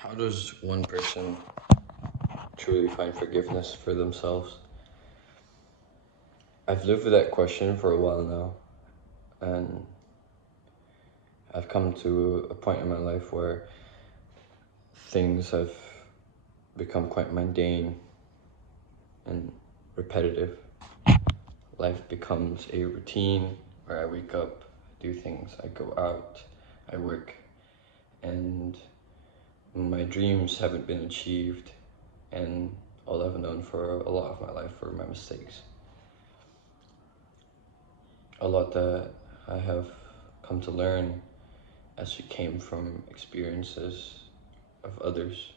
How does one person truly find forgiveness for themselves? I've lived with that question for a while now, and I've come to a point in my life where things have become quite mundane and repetitive. Life becomes a routine where I wake up, I do things, I go out, I work, and my dreams haven't been achieved, and all I've known for a lot of my life were my mistakes. A lot that I have come to learn actually came from experiences of others.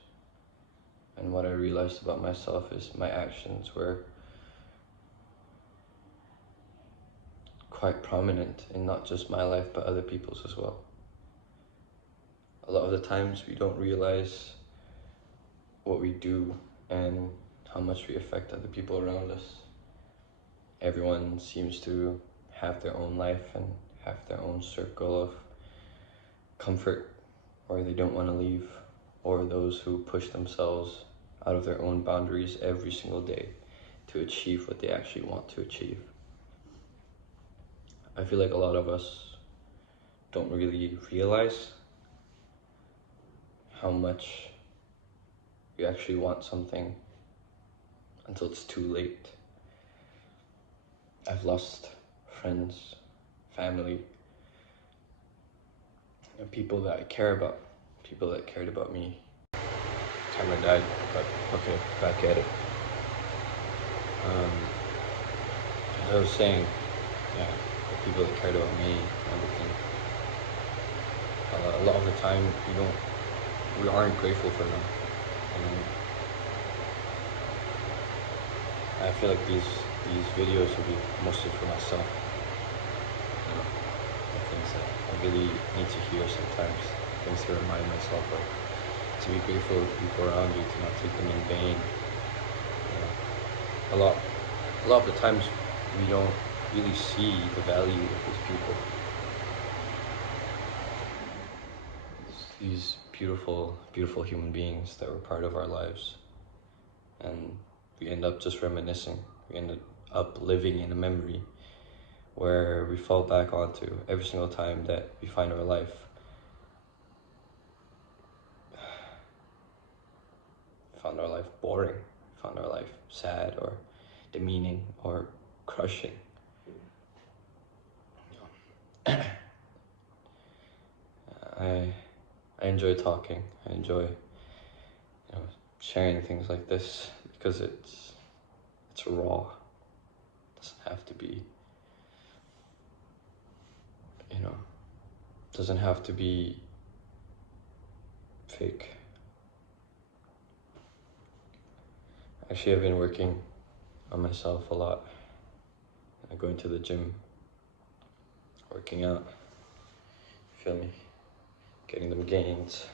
And what I realized about myself is my actions were quite prominent in not just my life, but other people's as well. A lot of the times we don't realize what we do and how much we affect other people around us. Everyone seems to have their own life and have their own circle of comfort where they don't want to leave, or those who push themselves out of their own boundaries every single day to achieve what they actually want to achieve. I feel like a lot of us don't really realize how much we actually want something until it's too late. I've lost friends, family, and people that I care about, people that cared about me. Time I died, but okay, back at it. As I was saying, yeah, the people that cared about me and everything. A lot of the time, we aren't grateful for them, and I feel like these videos will be mostly for myself. You know, the things that I really need to hear sometimes, things to remind myself of, to be grateful to people around you, to not take them in vain. You know, a lot of the times we don't really see the value of these people. These beautiful, beautiful human beings that were part of our lives. And we end up just reminiscing. We end up living in a memory where we fall back onto every single time that we find our life boring, found our life sad or demeaning or crushing. I enjoy talking. I enjoy sharing things like this because it's raw. It doesn't have to be, doesn't have to be fake. Actually, I've been working on myself a lot. I go into the gym, working out, feel me, getting them gains.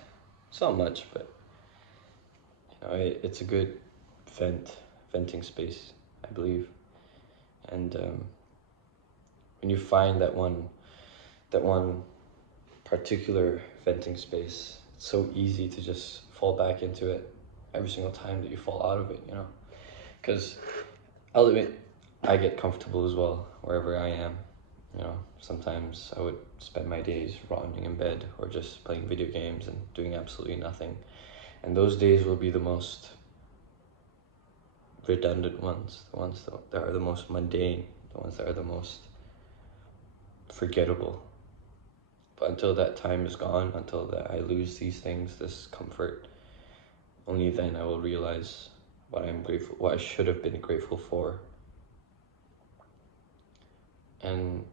It's not much, but it's a good venting space, I believe. And when you find that one particular venting space, it's so easy to just fall back into it every single time that you fall out of it, because I'll admit I get comfortable as well wherever I am. Sometimes I would spend my days rotting in bed or just playing video games and doing absolutely nothing, and those days will be the most redundant ones, the ones that are the most mundane, the ones that are the most forgettable. But until that time is gone, until that I lose these things, this comfort, only then I will realize what I should have been grateful for. And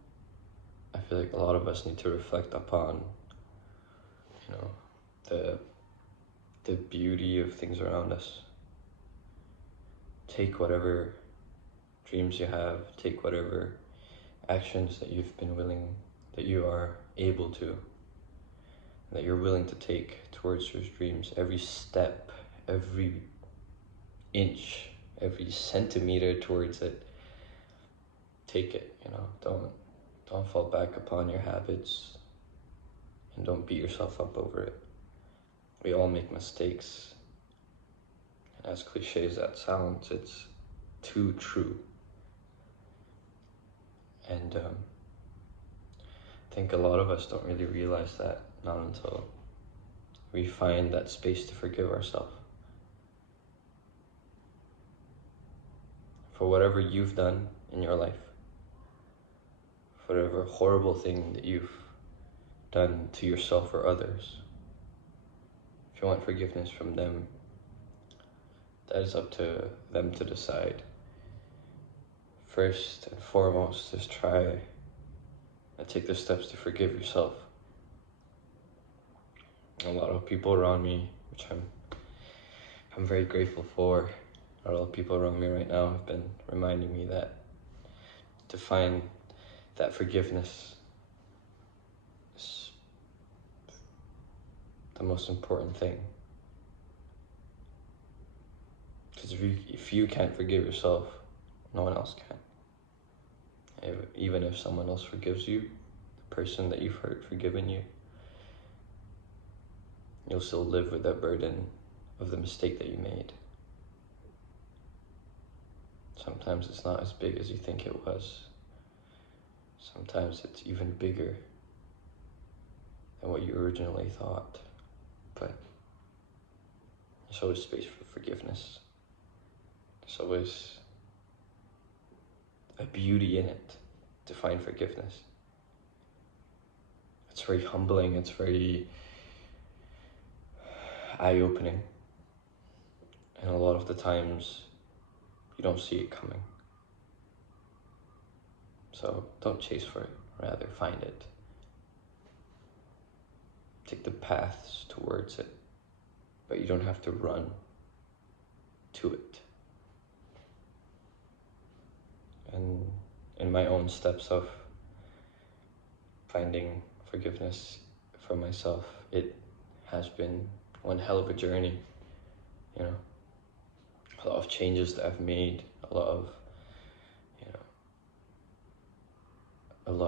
I feel like a lot of us need to reflect upon, the beauty of things around us. Take whatever dreams you have, take whatever actions that you are able to, that you're willing to take towards your dreams. Every step, every inch, every centimeter towards it, take it. Don't fall back upon your habits, and don't beat yourself up over it. We all make mistakes. And as cliche as that sounds, it's too true. And I think a lot of us don't really realize that, not until we find that space to forgive ourselves. For whatever you've done in your life, for whatever horrible thing that you've done to yourself or others, if you want forgiveness from them, that is up to them to decide. First and foremost, just try and take the steps to forgive yourself. A lot of people around me, which I'm very grateful for, a lot of people around me right now have been reminding me that to find that forgiveness is the most important thing. Because if you can't forgive yourself, no one else can. Even if someone else forgives you, the person that you've hurt forgiven you, you'll still live with that burden of the mistake that you made. Sometimes it's not as big as you think it was. Sometimes it's even bigger than what you originally thought. But there's always space for forgiveness. There's always a beauty in it to find forgiveness. It's very humbling, it's very eye-opening. And a lot of the times, you don't see it coming. So don't chase for it, rather find it. Take the paths towards it, but you don't have to run to it. And in my own steps of finding forgiveness for myself, it has been one hell of a journey, you know. A lot of changes that I've made, a lot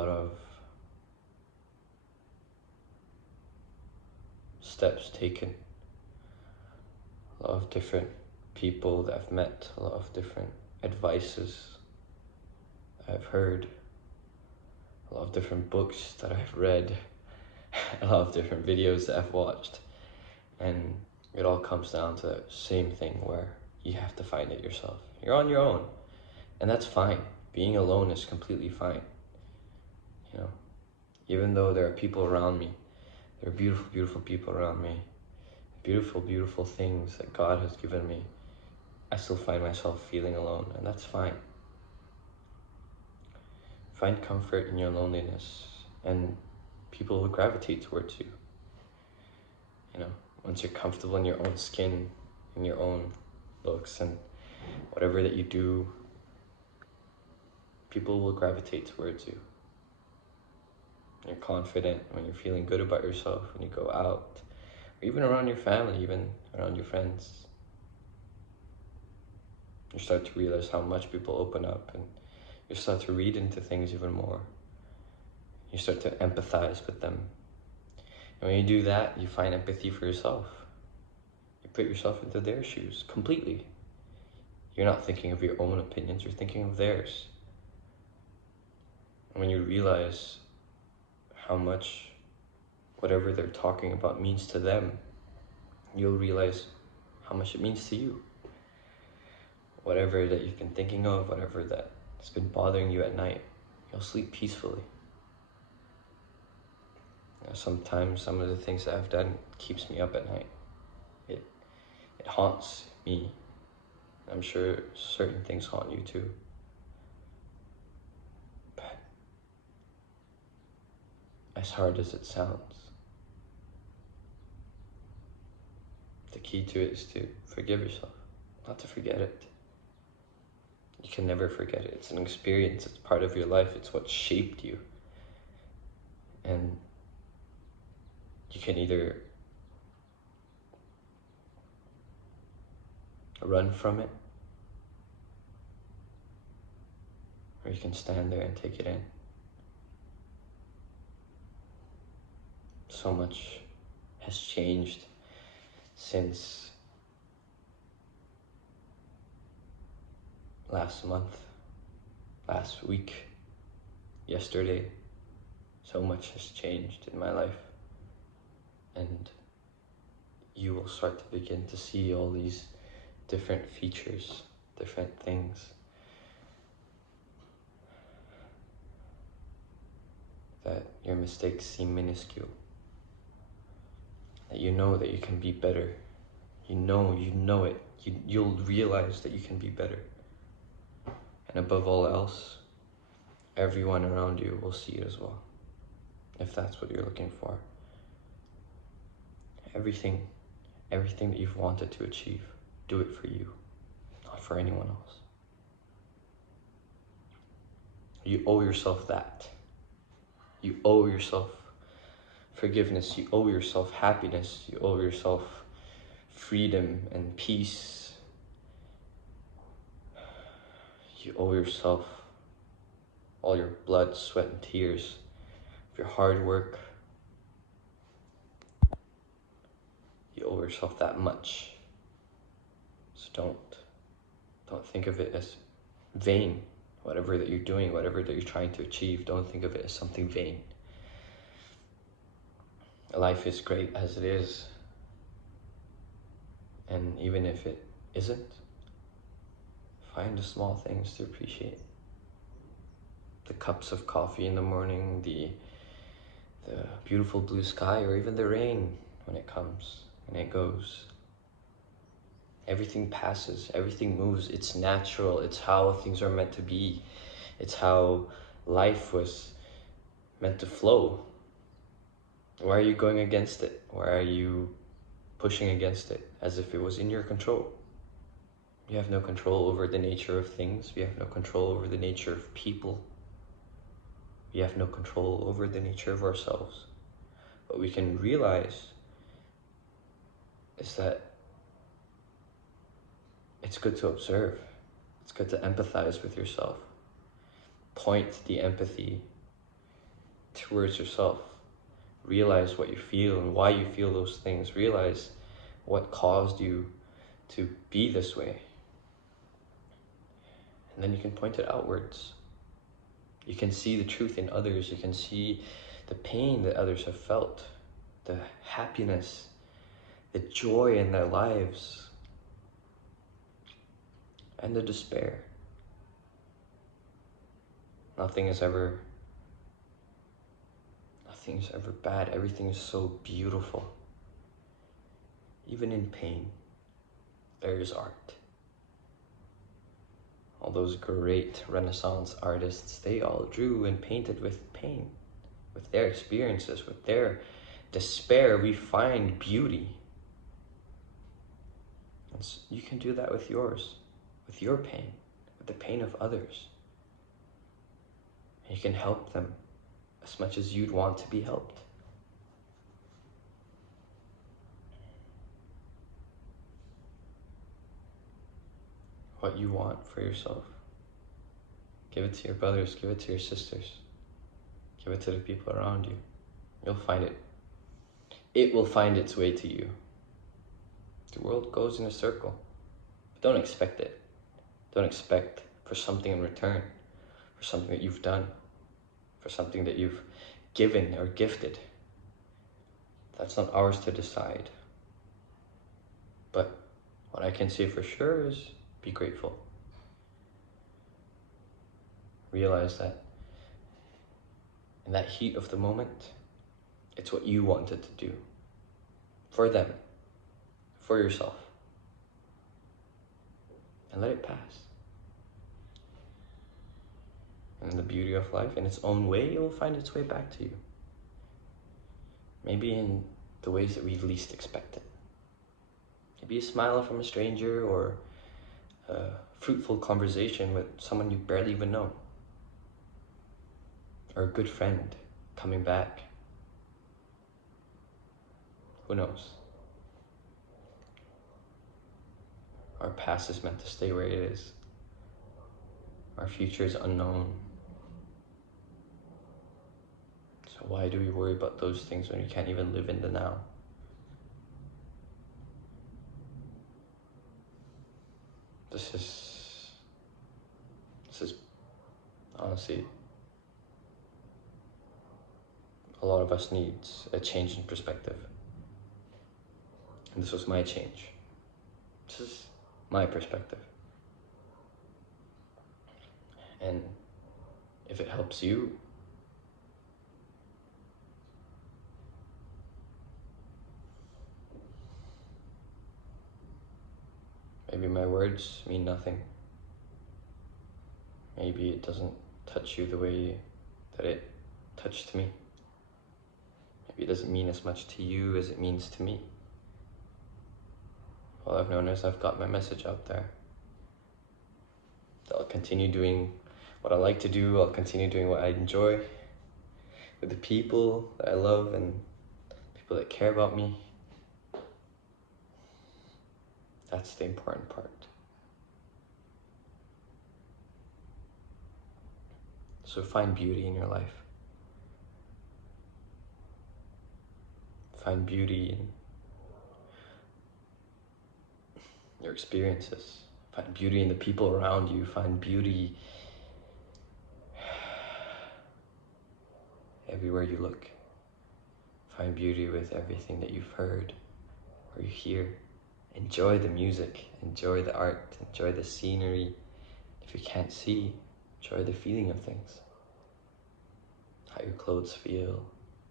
of steps taken, a lot of different people that I've met, a lot of different advices I've heard, a lot of different books that I've read, a lot of different videos that I've watched, and it all comes down to the same thing where you have to find it yourself. You're on your own, and that's fine. Being alone is completely fine. You know, even though there are people around me, there are beautiful, beautiful people around me, beautiful, beautiful things that God has given me, I still find myself feeling alone, and that's fine. Find comfort in your loneliness, and people will gravitate towards you. You know, once you're comfortable in your own skin, in your own looks, and whatever that you do, people will gravitate towards you. You're confident, when you're feeling good about yourself, when you go out, or even around your family, even around your friends. You start to realize how much people open up, and you start to read into things even more. You start to empathize with them. And when you do that, you find empathy for yourself. You put yourself into their shoes completely. You're not thinking of your own opinions, you're thinking of theirs. And when you realize how much whatever they're talking about means to them, you'll realize how much it means to you. Whatever that you've been thinking of, whatever that's been bothering you at night, you'll sleep peacefully. You know, sometimes some of the things that I've done keeps me up at night. It haunts me. I'm sure certain things haunt you too. But as hard as it sounds, the key to it is to forgive yourself, not to forget it. You can never forget it. It's an experience, it's part of your life, it's what shaped you. And you can either run from it, or you can stand there and take it in. So much has changed since last month, last week, yesterday. So much has changed in my life, and you will start to begin to see all these different features, different things that your mistakes seem minuscule, that you know that you can be better. You know it. You'll realize that you can be better. And above all else, everyone around you will see it as well, if that's what you're looking for. Everything that you've wanted to achieve, do it for you, not for anyone else. You owe yourself that. You owe yourself forgiveness. You owe yourself happiness. You owe yourself freedom and peace. You owe yourself all your blood, sweat, and tears of your hard work. You owe yourself that much. So don't think of it as vain. Whatever that you're doing, whatever that you're trying to achieve, don't think of it as something vain. Life is great as it is. And even if it isn't, find the small things to appreciate. The cups of coffee in the morning, the beautiful blue sky, or even the rain when it comes and it goes. Everything passes, everything moves, it's natural, it's how things are meant to be. It's how life was meant to flow. Why are you going against it? Why are you pushing against it as if it was in your control? You have no control over the nature of things. We have no control over the nature of people. We have no control over the nature of ourselves. What we can realize is that it's good to observe. It's good to empathize with yourself. Point the empathy towards yourself. Realize what you feel and why you feel those things. Realize what caused you to be this way. And then you can point it outwards. You can see the truth in others. You can see the pain that others have felt, the happiness, the joy in their lives, and the despair. Nothing is ever bad. Everything is so beautiful. Even in pain, there is art. All those great Renaissance artists, they all drew and painted with pain, with their experiences, with their despair. We find beauty. And so you can do that with yours, with your pain, with the pain of others. And you can help them as much as you'd want to be helped. What you want for yourself, give it to your brothers, give it to your sisters, give it to the people around you. You'll find it. It will find its way to you. The world goes in a circle. But don't expect it. Don't expect for something in return, for something that you've done, for something that you've given or gifted. That's not ours to decide. But what I can say for sure is be grateful. Realize that in that heat of the moment, it's what you wanted to do. For them. For yourself. And let it pass. And the beauty of life, in its own way, it will find its way back to you. Maybe in the ways that we least expect it. Maybe a smile from a stranger, or a fruitful conversation with someone you barely even know. Or a good friend coming back. Who knows? Our past is meant to stay where it is. Our future is unknown. So why do we worry about those things when we can't even live in the now? This is honestly, a lot of us needs a change in perspective. And this was my change. This is my perspective. And if it helps you, maybe my words mean nothing. Maybe it doesn't touch you the way that it touched me. Maybe it doesn't mean as much to you as it means to me. All I've known is I've got my message out there. I'll continue doing what I like to do. I'll continue doing what I enjoy with the people that I love and people that care about me. That's the important part. So find beauty in your life. Find beauty in your experiences. Find beauty in the people around you. Find beauty everywhere you look. Find beauty with everything that you've heard or you hear. Enjoy the music, enjoy the art, enjoy the scenery. If you can't see, enjoy the feeling of things. How your clothes feel,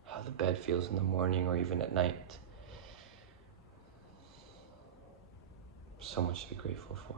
how the bed feels in the morning or even at night. So much to be grateful for.